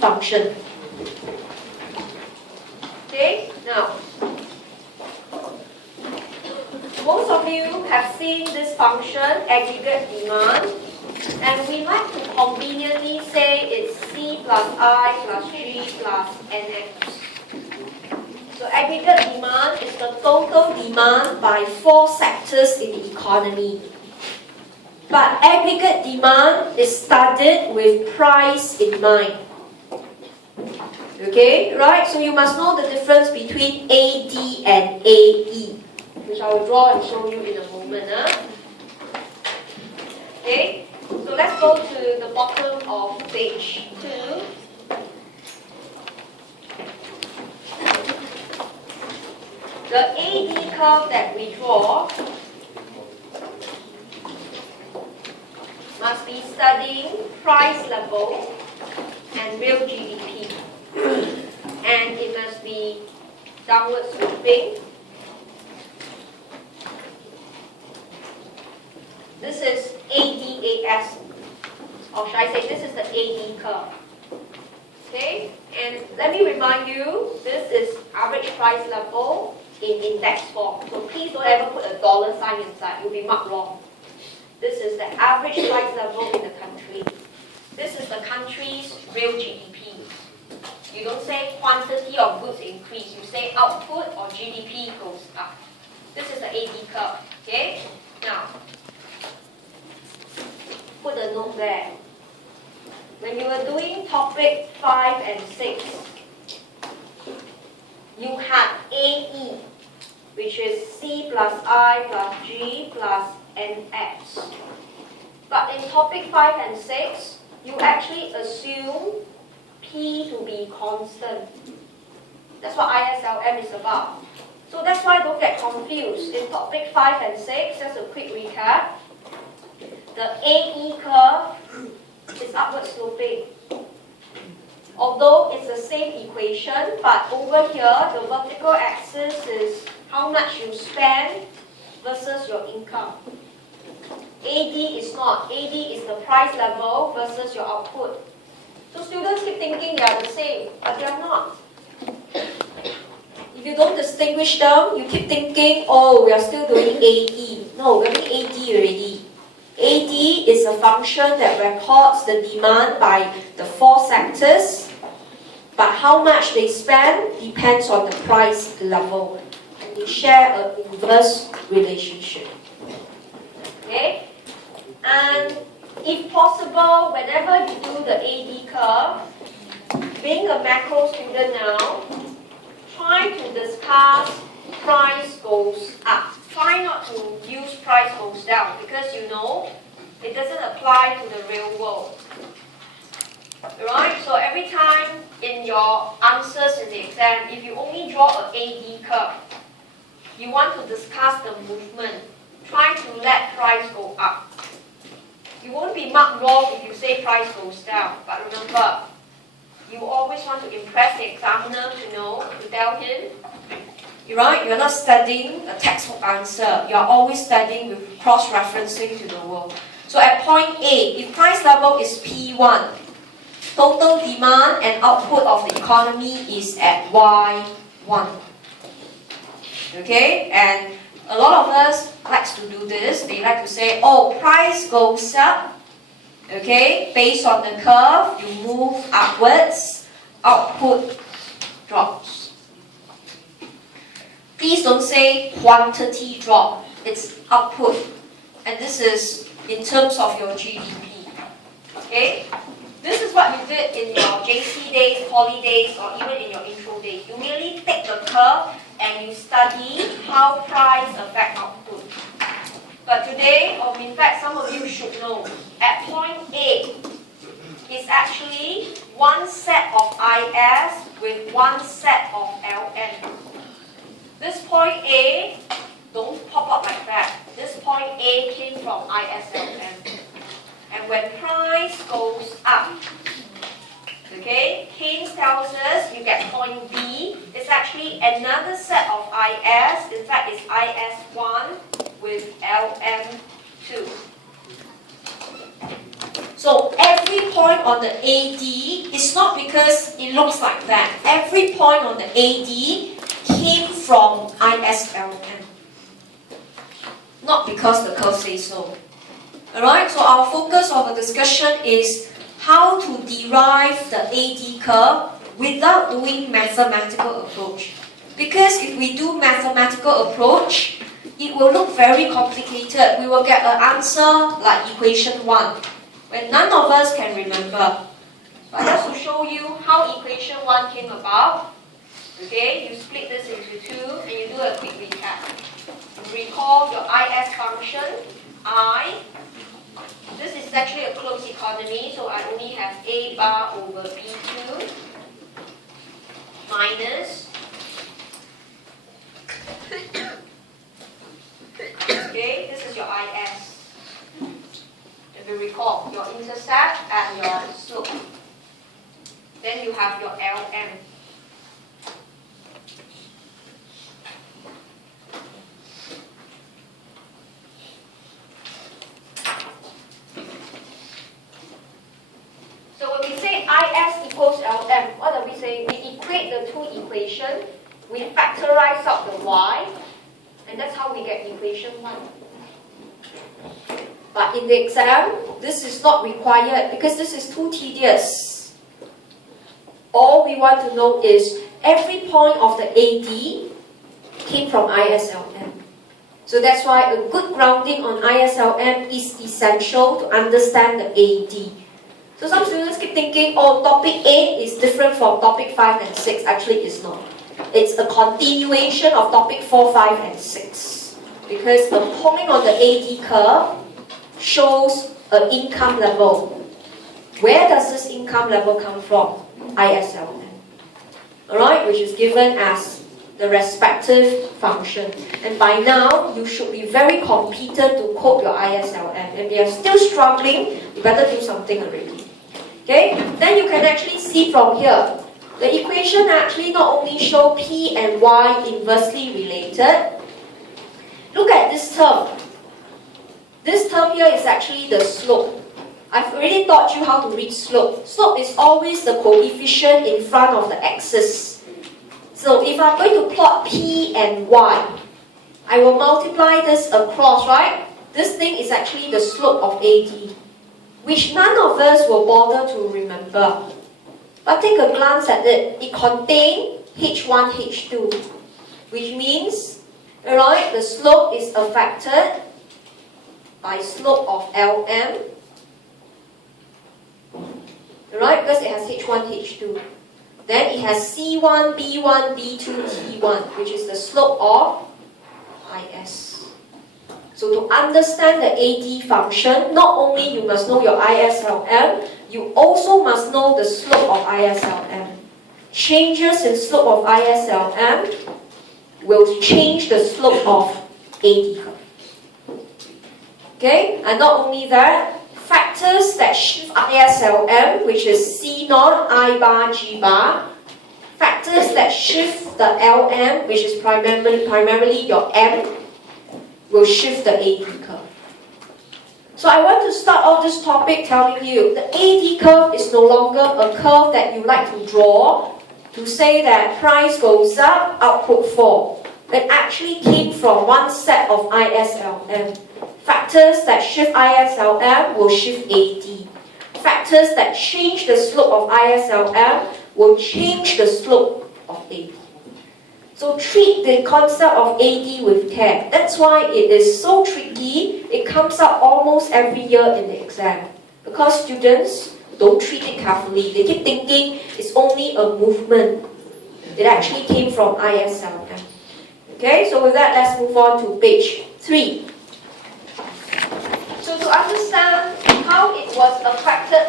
function. Okay, now, most of you have seen this function, aggregate demand, and we like to conveniently say it's C plus I plus G plus NX. So aggregate demand is the total demand by 4 sectors in the economy. But aggregate demand is studied with price in mind. Okay, right? So you must know the difference between AD and AE, which I will draw and show you in a moment. Okay, so let's go to the bottom of page 2. The AD curve that we draw must be studying price level and real GDP. And it must be downward sloping. This is ADAS, or should I say this is the AD curve. Okay, and let me remind you, this is average price level in index form. So please don't ever put a dollar sign inside, you'll be marked wrong. This is the average price level in the country. This is the country's real GDP. You don't say quantity of goods increase, you say output or GDP goes up. This is the AD curve. Okay? Now, put a note there. When you were doing topic 5 and 6, you had AE, which is C plus I plus G plus NX. But in topic 5 and 6, you actually assume P to be constant. That's what ISLM is about. So that's why don't get confused. In topic 5 and 6, just a quick recap. The AE curve is upward sloping. Although it's the same equation, but over here, the vertical axis is how much you spend versus your income. AD is not. AD is the price level versus your output. So students keep thinking they are the same, but they are not. If you don't distinguish them, you keep thinking, oh, we are still doing AE. No, we're doing AD already. AD is a function that records the demand by the 4 sectors, but how much they spend depends on the price level. And they share an inverse relationship. Okay? And if possible, whenever you do the AD curve, being a macro student now, try to discuss price goes up. Try not to use price goes down because you know it doesn't apply to the real world. Right? So every time in your answers in the exam, if you only draw an AD curve, you want to discuss the movement. Try to let price go up. You won't be marked wrong if you say price goes down. But remember, you always want to impress the examiner to know, to tell him, right? You're not studying a textbook answer. You're always studying with cross-referencing to the world. So at point A, if price level is P1, total demand and output of the economy is at Y1. Okay? And a lot of us likes to do this. They like to say, oh, price goes up. Okay? Based on the curve, you move upwards, output drops. Please don't say quantity drop. It's output. And this is in terms of your GDP. Okay? This is what you did in your JC days, poly days, or even in your intro days. You merely take the curve and you study how price affects output. But today, or in fact some of you should know, at point A is actually one set of IS with one set of LN. This point A, don't pop up like that. This point A came from ISLM. And when price goes up, okay, Keynes tells us you get point B. It's actually another set of IS. In fact, it's IS1 with LM2. So every point on the AD is not because it looks like that. Every point on the AD came from ISLM. Not because the curve says so. Alright, so our focus of the discussion is how to derive the AD curve without doing mathematical approach. Because if we do mathematical approach, it will look very complicated. We will get an answer like equation 1, when none of us can remember. But just to show you how equation 1 came about, okay, you split this into 2 and you do a quick recap. Recall your IS function, I. This is actually a closed economy, so I only have A bar over B2 minus okay, this is your IS. If you recall, your intercept and your slope. Then you have your LM. So when we say IS equals LM, what are we saying? We equate the two equations, we factorize out the y, and that's how we get equation 1. But in the exam, this is not required because this is too tedious. All we want to know is every point of the AD came from ISLM. So that's why a good grounding on ISLM is essential to understand the AD. So some students keep thinking, oh, topic 8 is different from topic 5 and 6. Actually, it's not. It's a continuation of topic 4, 5, and 6. Because the point on the AD curve shows an income level. Where does this income level come from? ISLM. Alright, which is given as the respective function. And by now, you should be very competent to code your ISLM. And if you are still struggling, you better do something already. Okay? Then you can actually see from here, the equation actually not only show P and Y inversely related. Look at this term. This term here is actually the slope. I've already taught you how to read slope. Slope is always the coefficient in front of the axis. So if I'm going to plot P and Y, I will multiply this across, right? This thing is actually the slope of AD, which none of us will bother to remember. But take a glance at it. It contains H1, H2, which means, alright, the slope is affected by slope of LM, alright, because it has H1, H2. Then it has C1, B1, B2, T1, which is the slope of IS. So to understand the AD function, not only you must know your ISLM, you also must know the slope of ISLM. Changes in slope of ISLM will change the slope of AD curve. Okay, and not only that, factors that shift ISLM, which is C naught, I bar, G bar, factors that shift the LM, which is primarily your M, will shift the AD curve. So I want to start off this topic telling you the AD curve is no longer a curve that you like to draw to say that price goes up, output fall. It actually came from one set of ISLM. Factors that shift ISLM will shift AD. Factors that change the slope of ISLM will change the slope of AD. So treat the concept of AD with care. That's why it is so tricky. It comes up almost every year in the exam. Because students don't treat it carefully. They keep thinking it's only a movement. It actually came from ISLM. Okay, so with that, let's move on to page 3. So to understand how it was affected